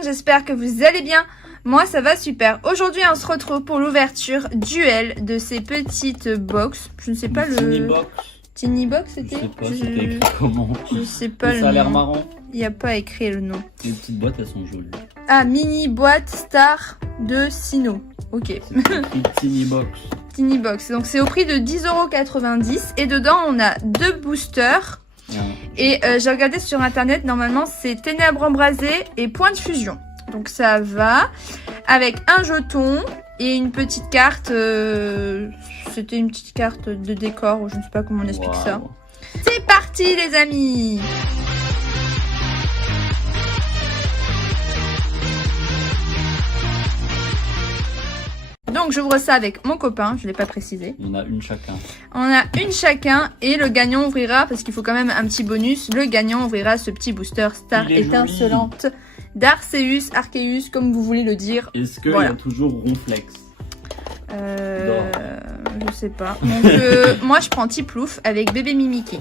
monde, j'espère que vous allez bien. Moi ça va super. Aujourd'hui on se retrouve pour l'ouverture duel de ces petites box. Je ne sais pas Tiny box. Tiny box c'était. Je sais pas, c'était écrit comment. Je sais pas le Ça a l'air nom. marrant. Il n'y a pas écrit le nom. Les petites boîtes elles sont jolies. Ah, mini boîte star de Sino. Ok. C'est écrit Tiny box. Tiny box. Donc c'est au prix de 10,90 € et dedans on a 2 boosters. Et j'ai regardé sur internet, normalement c'est ténèbres embrasées et point de fusion. Donc ça va avec un jeton et une petite carte. C'était une petite carte de décor, je ne sais pas comment on explique ça. C'est parti les amis. Donc j'ouvre ça avec mon copain, je ne l'ai pas précisé. On a une chacun. On a une chacun et le gagnant ouvrira, parce qu'il faut quand même un petit bonus, le gagnant ouvrira ce petit booster star étincelante d'Arceus, Arceus, comme vous voulez le dire. Est-ce qu'il y a toujours Ronflex? Je sais pas. Donc moi je prends Tiplouf avec bébé Mimiki.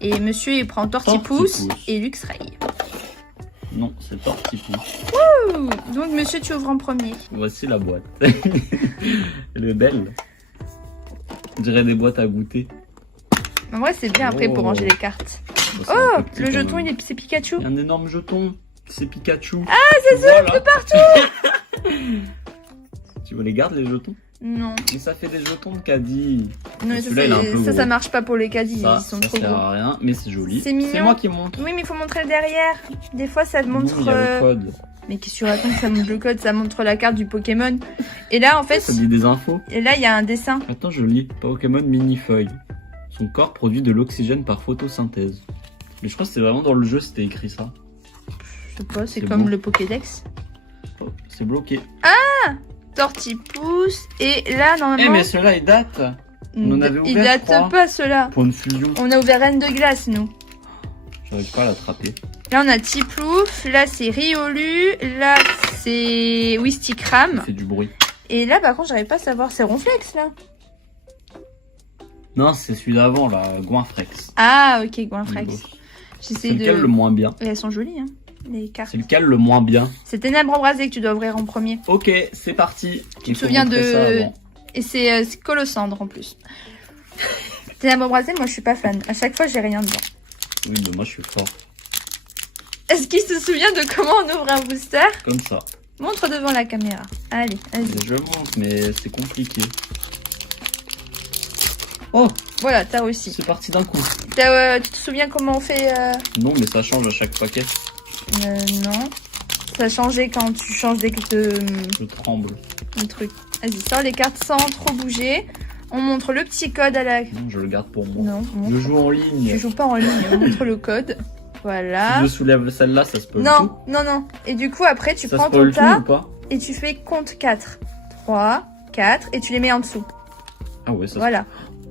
Et monsieur il prend Tortipousse et Luxray. Non, c'est Tortipousse. Donc monsieur tu ouvres en premier. Voici la boîte. Elle est belle. On dirait des boîtes à goûter. En vrai c'est bien après pour ranger les cartes. Oh, le jeton c'est Pikachu. Il y a un énorme jeton. C'est Pikachu. Ah c'est ça, voilà. De partout. Tu veux les garder les jetons? Non. Mais ça fait des jetons de caddie. Non, ça marche pas pour les caddies, ils sont trop gros. Ça sert à rien, mais c'est joli. C'est mignon. C'est moi qui montre. Oui, mais il faut montrer le derrière. Des fois, ça montre. Non, il y a le code. Mais qu'est-ce que tu racontes? Ça montre le code, ça montre la carte du Pokémon. Et là, en fait. Ça dit des infos. Et là, il y a un dessin. Attends, je lis. Pokémon mini-feuille. Son corps produit de l'oxygène par photosynthèse. Mais je crois que c'est vraiment dans le jeu, c'était écrit ça. Je sais pas, c'est comme le Pokédex. Oh, c'est bloqué. Ah! Tortipousse et là normalement. Eh mais ceux-là ils datent. On en avait ouvert. Il date pas ceux-là. Point de fusion. On a ouvert Reine de glace nous. J'arrive pas à l'attraper. Là on a Tiplouf, là c'est Riolu, là c'est Wistikram. C'est du bruit. Et là par contre j'arrive pas à savoir, c'est Ronflex là. Non c'est celui d'avant là, Goinfrex. Ah ok Goinfrex. C'est lequel le moins bien? Et elles sont jolies hein. Les cartes. C'est lequel le moins bien? C'est Ténèbres embrasées que tu dois ouvrir en premier. Ok, c'est parti. Tu te souviens de... Et c'est Colossandre en plus. Ténèbres embrasées, moi je suis pas fan. À chaque fois j'ai rien dedans. Oui, mais moi je suis fort. Est-ce qu'il se souvient de comment on ouvre un booster? Comme ça. Montre devant la caméra. Allez, vas-y. Je montre, mais c'est compliqué. Oh! Voilà, t'as réussi. C'est parti d'un coup. Tu te souviens comment on fait Non, mais ça change à chaque paquet. Non. Ça a changé quand tu changes de... Je tremble. Le truc. Vas-y, sors les cartes sans trop bouger. On montre le petit code à la... Non, je le garde pour moi. Non, je joue en ligne. Tu joues pas en ligne, on montre le code. Voilà. Si je soulève celle-là, ça se peut. Non, non, non. Et du coup, après, tu prends ton tas et tu fais compte 4. 3, 4 et tu les mets en dessous. Ah ouais, ça voilà.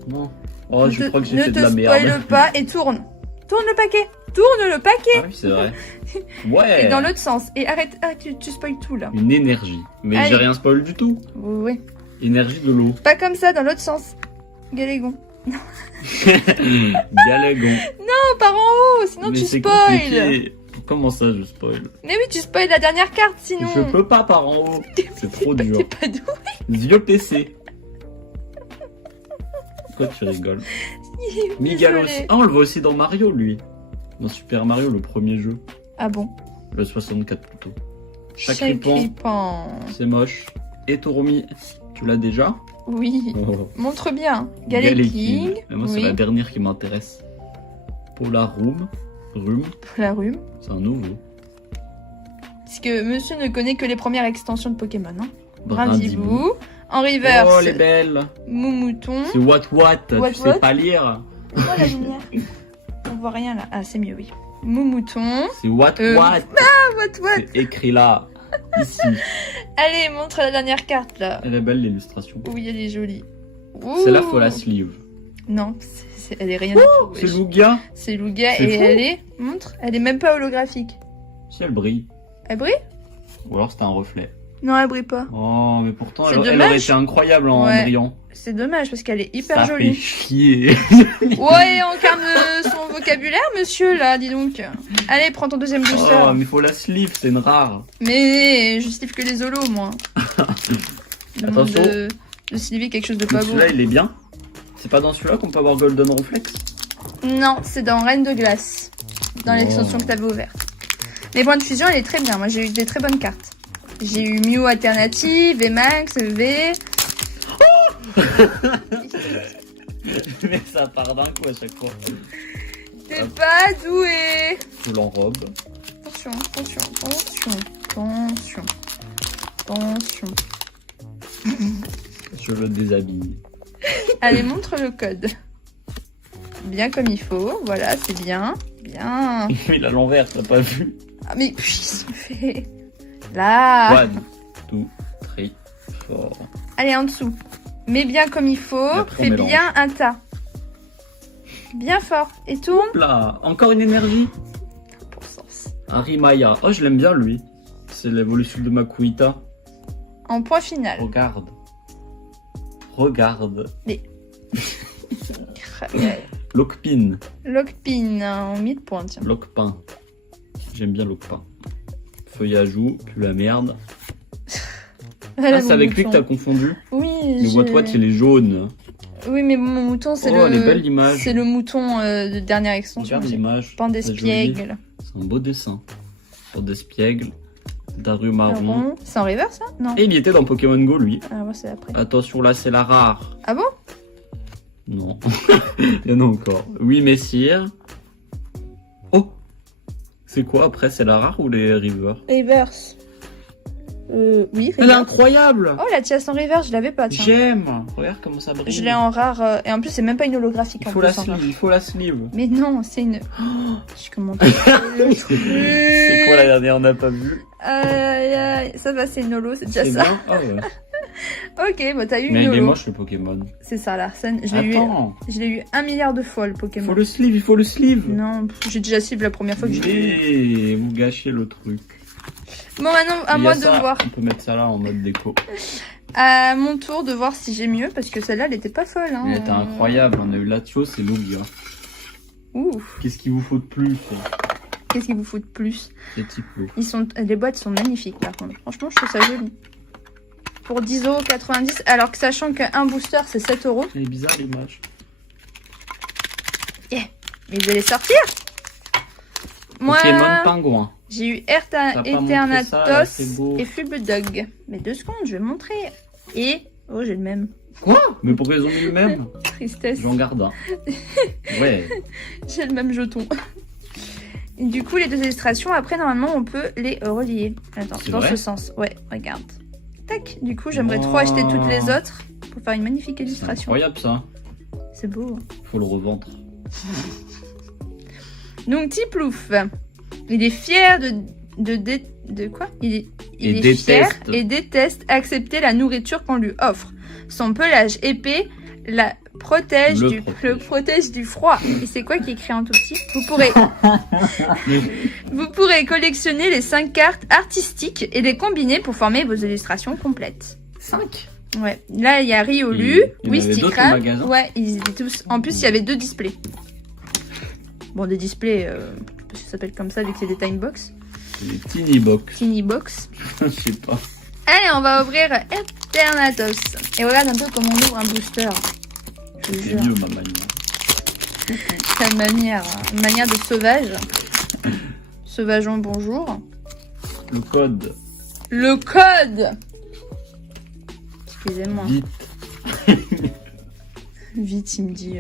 Non. Oh, je crois que j'ai fait de la merde. Ne te spoil pas et tourne. Tourne le paquet. Tourne le paquet. Ah oui, c'est vrai. Ouais. Et dans l'autre sens. Et arrête, tu spoil tout là. Une énergie. Mais j'ai rien spoil du tout. Oui. Énergie de l'eau. Pas comme ça, dans l'autre sens. Galégon. Non. Galégon. Non, par en haut, sinon mais tu spoil. Compliqué. Comment ça, je spoil? Mais oui, tu spoil la dernière carte, sinon. Je peux pas par en haut. C'est trop dur. T'es pas doué. Vieux PC. Pourquoi tu rigoles? Migalos. Ah, on le voit aussi dans Mario, lui. Dans Super Mario, le premier jeu. Ah bon? Le 64 plutôt. Chakripan. C'est moche. Et Toromi, tu l'as déjà? Oui. Oh. Montre bien. Galeking. Moi, c'est la dernière qui m'intéresse. Polarum. Polarum. C'est un nouveau. Parce que monsieur ne connaît que les premières extensions de Pokémon. Hein. Brindibou. En reverse. Oh, les belles. Moumouton. C'est What. Tu sais pas lire. Oh, la lumière. On voit rien là. Ah, c'est mieux, oui. Moumouton. C'est What. Ah, What. C'est écrit là. Ici. Allez, montre la dernière carte là. Elle est belle l'illustration. Oui, elle est jolie. Celle-là, faut la sleeve. Non, elle est rien du tout. C'est Lugia. C'est Lugia et elle est... Montre. Elle est même pas holographique. Si elle brille. Elle brille? Ou alors c'est un reflet. Non, elle brille pas. Oh, mais pourtant, C'est elle aurait dommage. été incroyable en Ouais. brillant. C'est dommage parce qu'elle est hyper Ça jolie. fait chier. Ouais, on calme son vocabulaire, monsieur, là, dis donc. Allez, prends ton deuxième booster. Oh, mais faut la sleeve, c'est une rare. Mais je slip que les holos, moi. Demande Attention. de sliver quelque chose de pas Donc beau. celui-là, il est bien. C'est pas dans celui-là qu'on peut avoir Golden Reflex? Non, c'est dans Reine de Glace. Dans Oh. l'extension que t'avais ouverte. Mais Point de Fusion, elle est très bien. Moi, j'ai eu des très bonnes cartes. J'ai eu Mew Alternative, VMAX, V. Mais ça part d'un coup à chaque fois. T'es pas doué. Je l'enrobe. Attention, attention, attention, attention, attention. Je le déshabille. Allez, montre le code. Bien comme il faut. Voilà, c'est bien. Bien. Il a l'envers, t'as pas vu? Ah, mais puis, il se fait. Là. 1, 2, 3, 4. Allez, en dessous. Mets bien comme il faut. après, on Fais mélange. bien un tas. Bien fort. Et tourne. Là, encore une énergie. Pour sens. Harry Maya. Oh, je l'aime bien lui. C'est l'évolution de Makuita. En point final. Regarde. Regarde. Lockpin. Lockpin en mid-point, tiens. Lockpin. J'aime bien Lockpin. Feuillage ou, plus la merde. Ah, c'est avec lui que t'as confondu. Oui, Le What il est jaune. Oui, mais mon mouton, c'est Oh, elle est belle l'image. C'est le mouton de dernière extension. Regarde l'image. Pan C'est joli. d'espiègle. C'est un beau dessin. Pan d'espiègle. Daru marron. Marron. C'est en reverse, ça? Non. Et il y était dans Pokémon Go, lui. Ah, moi, c'est après. Attention, là, c'est la rare. Ah bon? Non. Il y en a encore. Oui, messire. Oh! C'est quoi après? C'est la rare ou les rivers? Reverse. Oui, Elle est reverse. incroyable! Oh, la Tias en reverse, je l'avais pas, tiens. J'aime! Regarde comment ça brille. Je l'ai en rare, et en plus, c'est même pas une holographique. Il en faut plus, la en rare. sleeve, il faut la sleeve. Mais non, c'est une... Je commence le truc. C'est quoi la dernière, on n'a pas vu? Ça va, c'est une holo, c'est déjà C'est ça. bien? Ah ouais. Ok, bah t'as eu Mais une il est holo. moche le Pokémon. C'est ça, Larsen. Je l'ai eu, Attends, je l'ai eu 1 milliard de fois, le il Pokémon. faut le sleeve, il faut le sleeve. Non, j'ai déjà cible la première fois que je l'ai eu. Et vous gâchez le truc. Bon, maintenant, à Il y moi a de ça, voir. On peut mettre ça là en mode déco. À mon tour de voir si j'ai mieux, parce que celle-là, elle était pas folle. Hein. Elle était incroyable, on a eu Latios et Lugia. Ouf, Qu'est-ce qu'il vous faut de plus? qu'est-ce qu'il vous faut de plus? C'est type l'eau. Les boîtes sont magnifiques, par contre. Franchement, je trouve ça joli. Pour 10,90€, alors que sachant qu'un booster, c'est 7€. Elle est bizarre l'image. Mais vous allez sortir? Moi, Pokémon pingouin. j'ai eu T'as pas montré ça, là, Eternatos c'est beau. et Flubdog. Mais 2 secondes, je vais montrer. Et... Oh, j'ai le même. Quoi? Mais pourquoi ils ont mis le même? Tristesse. J'en garde un. Ouais. J'ai le même jeton. Et du coup, les deux illustrations, après, normalement, on peut les relier. Attends, C'est dans vrai ce sens. Ouais, regarde. Tac. Du coup, j'aimerais trop Wow. acheter toutes les autres pour faire une magnifique C'est illustration. incroyable ça. C'est beau. Faut le revendre. Donc, Tiplouf, il est fier de quoi? Il est fier déteste. et déteste accepter la nourriture qu'on lui offre. Son pelage épais le protège du froid. Et c'est quoi qui est écrit en tout petit? Vous pourrez collectionner les 5 cartes artistiques et les combiner pour former vos illustrations complètes. 5. Ouais, là il y a Riolu, Il y en avait d'autres au Wistikram. magasin Ouais, ils étaient tous. En plus, il y avait 2 displays. Bon, des displays, parce que ça s'appelle comme ça vu que c'est des time box. Les tiny box. Tiny box. Je sais pas. Allez, on va ouvrir Eternatos. Et regarde un peu comment on ouvre un booster. Je te C'est jure. mieux ma manière. Quelle manière, une manière de sauvage. Sauvageon, bonjour. Le code. Le code. Excusez-moi. Vite. Vite, il me dit,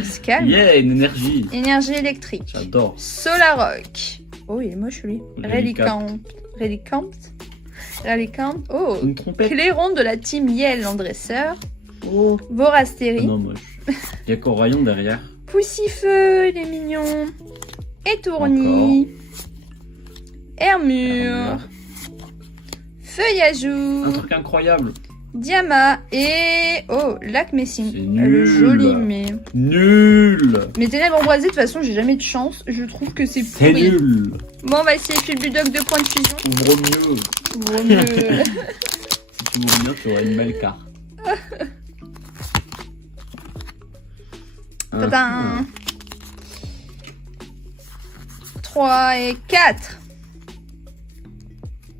on se calme. Yeah, une énergie. Énergie électrique. J'adore. Solarock. Oh, il est moche lui. Relicanth. Relicanth. Oh. Une trompette. Clairon de la team Yell en dresseur. Oh. Ah Vorastéry. non, moche. Il y a Coraillon derrière. Poussifeu, il est mignon. Étourni. Hermure. Un Feuillajou. truc incroyable. Diama et... Oh, Lac Messing. C'est Le nul. joli, mais... Nul. Mais Ténèbres embrasées, de toute façon, j'ai jamais de chance. Je trouve que c'est C'est pourri. nul. Bon, on va essayer Fil Bulldog de point de fusion. Ouvre mieux. Vaut mieux. Si tu ouvres bien, tu auras une belle carte. Tadam. 3 et 4.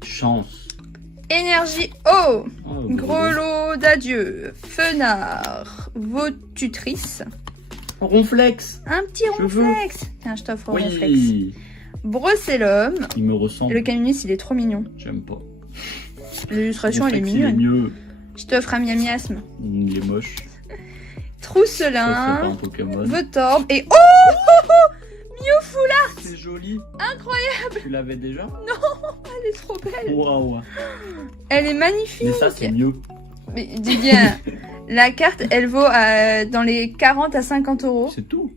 Chance. Énergie eau. Oh, Gros lot d'adieu. Fenard. Votutrice. Ronflex. Un petit Je veux. ronflex. Tiens, je t'offre un ronflex. Oui. Brossellum. Il me ressemble. Le caminis, il est trop mignon. J'aime pas. L'illustration, elle est Ronflex, il est mignonne. mieux. Je t'offre un miasme. Il est moche. Ça, c'est pas Trousselin. un Pokémon. Votorbe. Et oh, Mew Foulard. C'est joli. Incroyable. Tu l'avais déjà? Elle est trop belle. Waouh. Elle est magnifique. Mais ça, c'est mieux. Mais dis bien, la carte, elle vaut dans les 40 à 50 euros. C'est tout.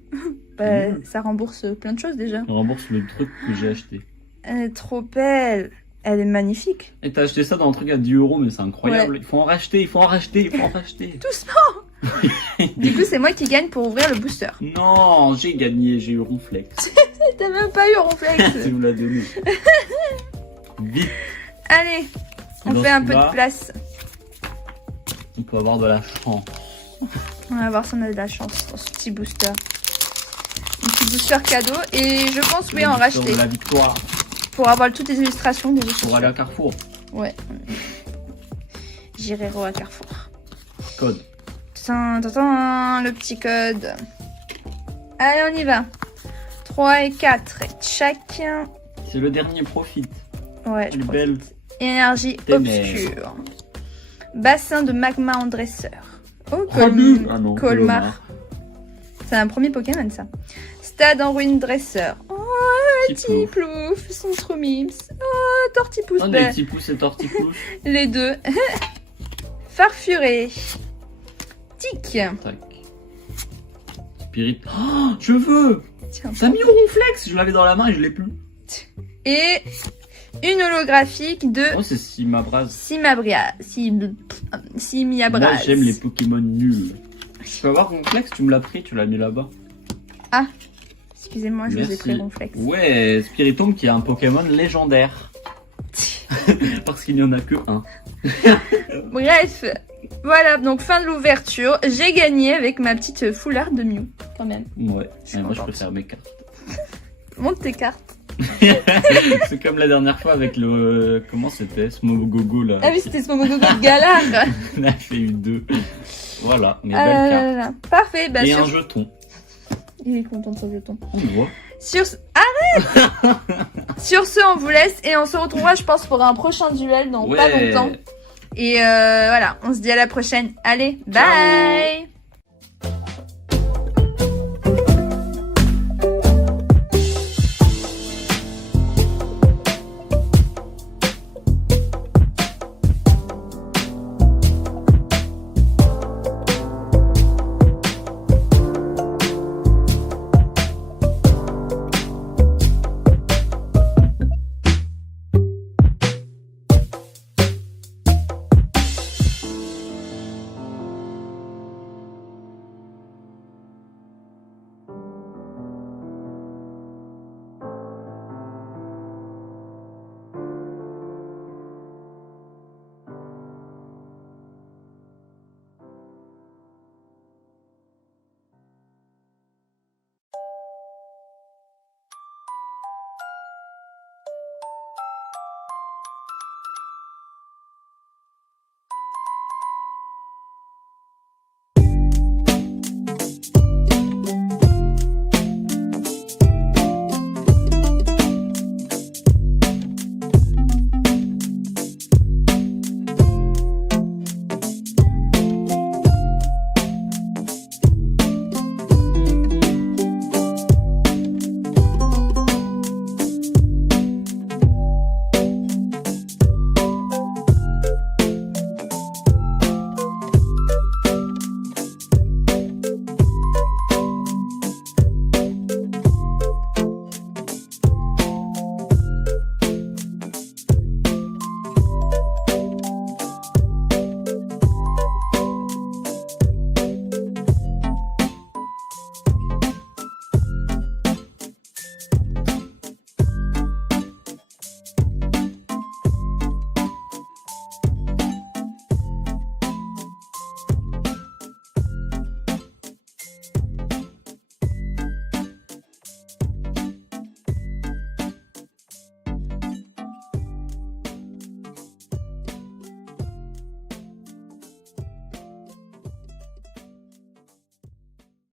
Bah, ça rembourse plein de choses déjà. Je rembourse le truc que j'ai acheté. Elle est trop belle. Elle est magnifique. Et t'as acheté ça dans un truc à 10 euros, mais c'est incroyable. Ouais. Il faut en racheter, il faut en racheter, il faut en racheter. Doucement. Du coup, c'est moi qui gagne pour ouvrir le booster. Non, j'ai gagné, j'ai eu Ronflex. T'as même pas eu Ronflex. Tu me l'as donné. Vite. Allez, on Dans fait un peu celui-là, de place. On peut avoir de la chance. On va voir si on a de la chance dans ce petit booster. Un petit booster cadeau. Et je pense, oui, en racheter. La victoire Pour avoir toutes les illustrations des pour aller à Carrefour. Ouais. J'irai à Carrefour. Code. Le petit code. Allez, on y va. 3 et 4. Chacun. C'est le dernier profite. Ouais, je Elle est crois. belle. Énergie Ténèbres. obscure. Bassin de magma en dresseur. Oh, Rabu. Ah non, Colmar. C'est un premier Pokémon, ça. Stade en ruine dresseur. Oh, Petit plouf. Tiplouf, son trop mims. Oh, Tortipousse. Oh, bah, des petits pouces et tortiflouche. les deux. Farfuré. Tic. Tac. Spirit. Oh, je veux. Tiens. Ça a mis au Ronflex. Je l'avais dans la main et je l'ai plus. Et une holographique de Oh, c'est Simabraz. Simiabras. Moi, j'aime les Pokémon nuls. Tu peux avoir Ronflex, tu me l'as pris, tu l'as mis là-bas. Excusez-moi, je vous ai Merci. pris Ronflex. Ouais, Spiritomb qui est un Pokémon légendaire. Parce qu'il n'y en a que un. Bref, voilà, donc fin de l'ouverture. J'ai gagné avec ma petite foulard de Mew, quand même. Ouais, Je suis mais moi je contente. préfère mes cartes. Montre tes cartes. C'est comme la dernière fois avec le... Comment c'était? Smogogo là. Ah oui, c'était ce moment de Galar. On a fait eu 2. Voilà, mes Ah belles là cartes. là là. Parfait, bah Et sur... un jeton. Il est content de son jeton. On le voit. Sur ce... Arrête. Sur ce, on vous laisse et on se retrouvera, je pense, pour un prochain duel dans pas longtemps. Et voilà, on se dit à la prochaine. Allez, bye.